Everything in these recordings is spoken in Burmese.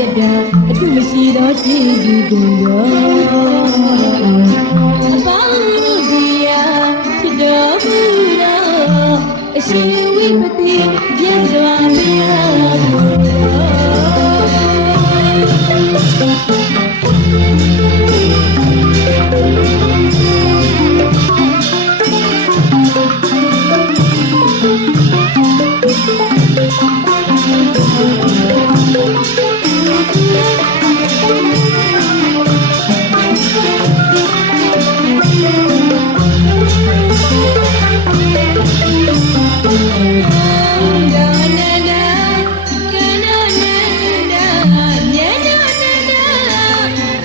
ရတာအတုမရှိတော့ခြေစုကုန်တော့အပေါင်းဒီယာဖြစ်တော်မူတော့အရှင်ဝိပတိရေစွာမြတ်တော်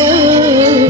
you.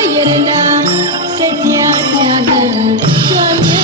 ယရဏစัญญาဉာဏ်ကြွမြ